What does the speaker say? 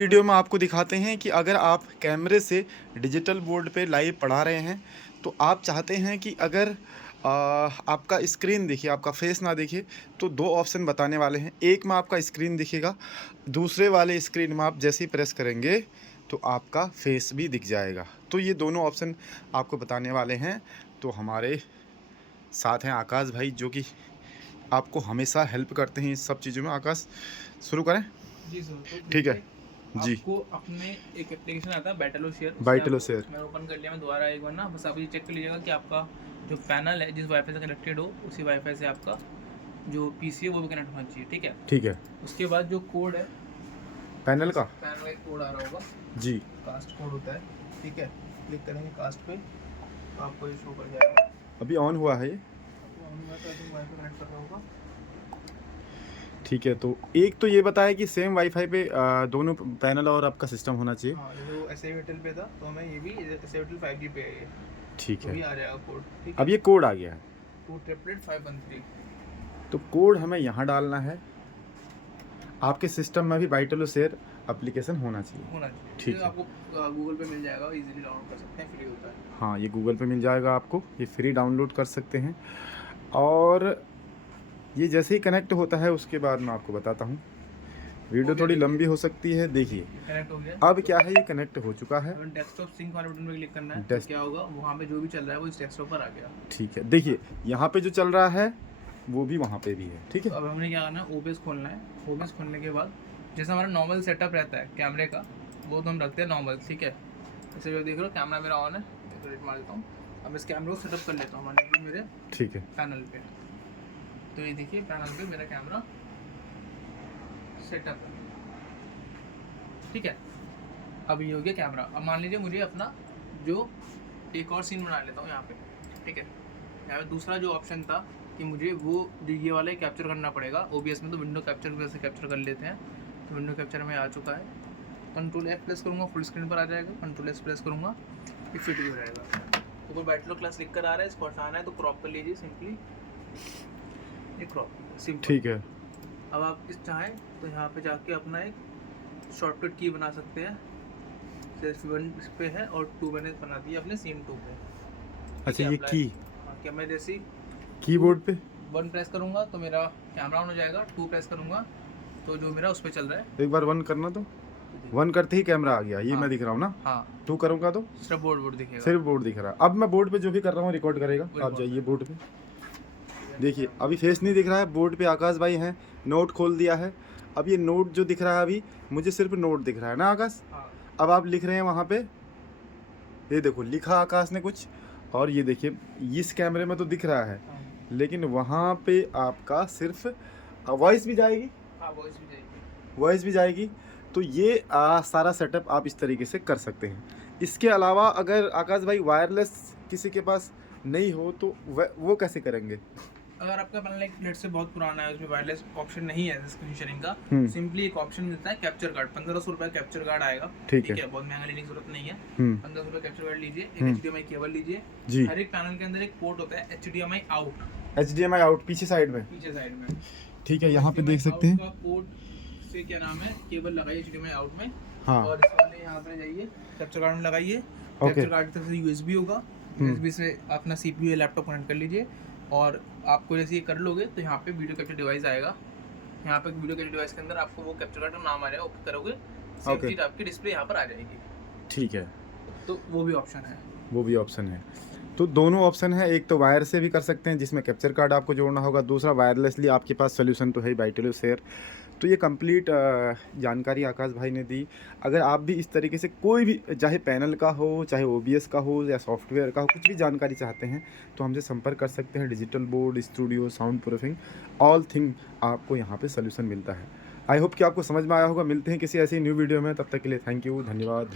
Video में आपको दिखाते हैं कि अगर आप कैमरे से डिजिटल बोर्ड पे लाइव पढ़ा रहे हैं तो आप चाहते हैं कि अगर आपका स्क्रीन दिखे, आपका फेस ना दिखे, तो दो ऑप्शन बताने वाले हैं। एक में आपका स्क्रीन दिखेगा, दूसरे वाले स्क्रीन में आप जैसे ही प्रेस करेंगे तो आपका फेस भी दिख जाएगा। तो ये दोनों ऑप्शन आपको बताने वाले हैं। तो हमारे साथ हैं आकाश भाई, जो कि आपको हमेशा हेल्प करते हैं इस सब चीज़ों में। आकाश, शुरू करें? जी सर। तो ठीक है देखिए, जी। आपको अपने एक एप्लीकेशन आता है बैटलो शेयर, उससे बाइटलो आपको शेयर। मैंने ओपन कर लिया। मैं दोबारा एक बार ना बस आप ये चेक कर लीजिएगा कि आपका जो पैनल है जिस वाईफाई से कनेक्टेड हो उसी वाईफाई से आपका जो पीसी है वो भी कनेक्ट होना चाहिए। ठीक है। ठीक है। उसके बाद जो कोड है, पैनल का। पैनल का एक कोड आ रहा होगा, जी। कास्ट कोड होता है। ठीक है, क्लिक करेंगे कास्ट पे तो आपको ये शो कर जाएगा। अभी ऑन हुआ है ये। आपको ऑन हुआ तो आई वाईफाई कनेक्ट कर रहा होगा। ठीक है, तो एक तो ये बताया कि सेम वाईफाई पे दोनों पैनल और आपका सिस्टम होना चाहिए। हाँ, जो एस एयरटेल पे था तो हमें ये भी एस एयरटेल 5G पे है ये, ठीक तो है। भी आ जाएगा कोड। ठीक अब है, ये कोड आ गया है, 2 513। तो कोड हमें यहाँ डालना है। आपके सिस्टम में भी बाइटलो शेयर एप्लीकेशन होना चाहिए। होना चाहिए। ठीक ये है। आपको गूगल पे मिल जाएगा, इजीली डाउनलोड कर सकते हैं, फ्री होता है। हाँ, ये गूगल पे मिल जाएगा आपको, ये फ्री डाउनलोड कर सकते हैं। और ये जैसे ही कनेक्ट होता है उसके बाद मैं आपको बताता हूँ। वीडियो थोड़ी लंबी हो सकती है, देखिए। कनेक्ट हो गया। अब क्या है, ये कनेक्ट हो चुका है। अब डेस्कटॉप सिंक वाले बटन पे क्लिक करना है तो क्या होगा, वहाँ पे जो भी चल रहा है वो इस डेस्कटॉप पर आ गया। ठीक है, देखिए यहाँ पे जो चल रहा है वो भी वहाँ पे भी है। ठीक है। तो अब हमने क्या करना है, ओबीएस खोलना है। ओबीएस खोलने के बाद जैसा हमारा नॉर्मल सेटअप रहता है कैमरे का, वो तो हम रखते हैं नॉर्मल। ठीक है, जैसे जो देख रहे हो कैमरा मेरा ऑन है, तो रेट मार देता हूँ। अब इस कैमरे को सेटअप कर लेता हूँ मैंने मेरे ठीक है। पैनल पे। तो ये देखिए पैनल पे मेरा कैमरा सेटअप है। ठीक है, अब ये हो गया कैमरा। अब मान लीजिए मुझे अपना जो एक और सीन बना लेता हूँ यहाँ पे। ठीक है, यहाँ पे दूसरा जो ऑप्शन था कि मुझे वो जो ये वाला कैप्चर करना पड़ेगा ओबीएस में, तो विंडो कैप्चर वैसे कैप्चर कर लेते हैं। तो विंडो कैप्चर में आ चुका है। कंट्रोल F प्रेस करूँगा, फुल स्क्रीन पर आ जाएगा। कंट्रोल S प्रेस करूँगा, ये फिट हो जाएगा। तो कोई बैटलो क्लास लिख कर आ रहा है, इसको हटाना है तो क्रॉप कर लीजिए सिंपली, ये क्रॉप सिंपल। ठीक है। अब आप इस चाहें तो यहाँ पे जाके अपना एक शॉर्टकट की बना सकते हैं। सिर्फ 1 इस पे है और 2 मैंने बना दिया अपने सीन 2 पे। अच्छा, ये की क्या मैं जैसे कीबोर्ड पे 1 प्रेस करूँगा तो मेरा कैमरा ऑन हो जाएगा, 2 प्रेस करूँगा तो जो मेरा उस पे चल रहा है। एक बार 1 करना, तो 1 करते ही कैमरा आ गया, ये हाँ, मैं दिख रहा हूँ ना। हाँ, 2 करूँगा तो सिर्फ बोर्ड दिखेगा, सिर्फ बोर्ड दिख रहा है। अब मैं बोर्ड पे जो भी कर रहा हूँ रिकॉर्ड करेगा। आप जाइए बोर्ड पे, देखिए अभी फेस नहीं दिख रहा है। बोर्ड पे आकाश भाई हैं, नोट खोल दिया है। अब ये नोट जो दिख रहा है, अभी मुझे सिर्फ नोट दिख रहा है ना आकाश। हाँ। अब आप लिख रहे हैं वहाँ पे, ये देखो लिखा आकाश ने कुछ, और ये देखिए इस कैमरे में तो दिख रहा है, हाँ। लेकिन वहाँ पे आपका सिर्फ वॉइस भी जाएगी। हाँ, वॉइस भी जाएगी। वॉइस भी जाएगी। तो ये सारा सेटअप आप इस तरीके से कर सकते हैं। इसके अलावा अगर आकाश भाई वायरलेस किसी के पास नहीं हो तो वो कैसे करेंगे? अगर आपका पैनल एक प्लेट से बहुत पुराना है, उसमें वायरलेस ऑप्शन नहीं है स्क्रीन शेयरिंग का, सिंपली एक ऑप्शन मिलता है कैप्चर कार्ड। 1500 रुपये कैप्चर कार्ड आएगा। ठीक है, बहुत महंगा लेने की जरूरत नहीं है। 1500 रुपये कैप्चर कार्ड लीजिए, एक HDMI केबल लीजिए। हर एक पैनल के अंदर एक पोर्ट होता है HDMI आउट। HDMI आउट पीछे साइड में, पीछे साइड में। ठीक है, यहाँ पे देख सकते हैं। पोर्ट से क्या नाम है, केबल लगाइए HDMI आउट में। हाँ। और इस वाले यहाँ पे जाइए, कैप्चर कार्ड में लगाइए। कैप्चर कार्ड की तरफ से USB होगा, USB से अपना CPU या लैपटॉप कनेक्ट कर लीजिए। और आपको जैसे ये कर लोगे तो यहाँ पे वीडियो कैप्चर डिवाइस आएगा। यहाँ पे वीडियो कैप्चर डिवाइस के अंदर आपको वो कैप्चर कार्ड का नाम आ जाएगा, ओके करोगे, सेम चीज आपकी डिस्प्ले यहाँ पर आ जाएगी। ठीक है, तो वो भी ऑप्शन है। वो भी ऑप्शन है। तो दोनों ऑप्शन है, एक तो वायर से भी कर सकते हैं जिसमें कैप्चर कार्ड आपको जोड़ना होगा, दूसरा वायरलेसली आपके पास सोल्यूशन तो है बाइटलो शेयर। तो ये कंप्लीट जानकारी आकाश भाई ने दी। अगर आप भी इस तरीके से कोई भी, चाहे पैनल का हो, चाहे OBS का हो या सॉफ्टवेयर का हो, कुछ भी जानकारी चाहते हैं तो हमसे संपर्क कर सकते हैं। Digital board, studio, sound proofing, all thing आपको यहाँ पे सोल्यूशन मिलता है। आई होप कि आपको समझ में आया होगा। मिलते हैं किसी ऐसी न्यू वीडियो में, तब तक के लिए थैंक यू, धन्यवाद।